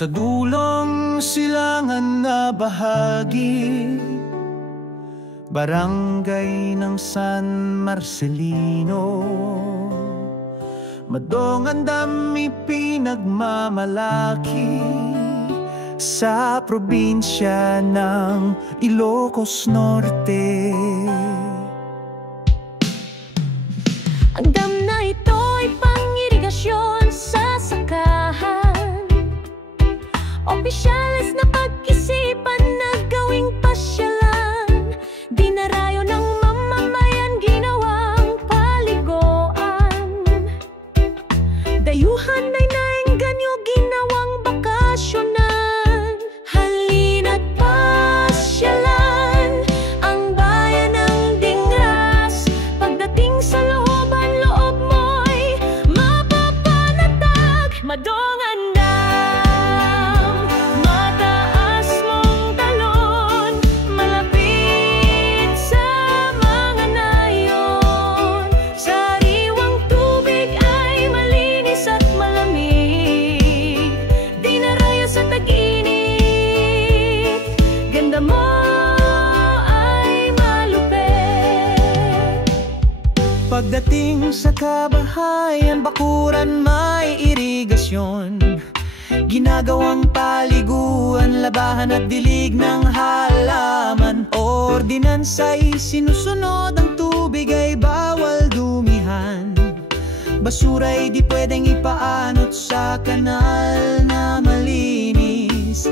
Sa dulong silangan na bahagi, barangay ng San Marcelino, madong ang dami pinagmamalaki sa probinsya ng Ilocos Norte. Ang dam na ito'y pang-irigasyon sa sakahan, opisyales na pag-isipan na gawing pasyalan, dinarayo ng mamamayan ginawang paliguan, dayuhan ay naengganyo ginawang bakasyonan. Halina't pasyalan ang bayan ng Dingras, pagdating sa looban loob mo'y mapapanatag. Madongan dam, mataas mong talon, malapit sa mga nayon. Sariwang tubig ay malinis at malamig, dinarayo sa tag-init, ganda mo ay malupit. Pagdating sa kabahayan, bakuran may irigasyon, ginagawang paliguan, labahan at dilig ng halaman. Ordinansa'y sinusunod, ang tubig ay bawal dumihan, basura'y di pwedeng ipaanot sa kanal na malinis.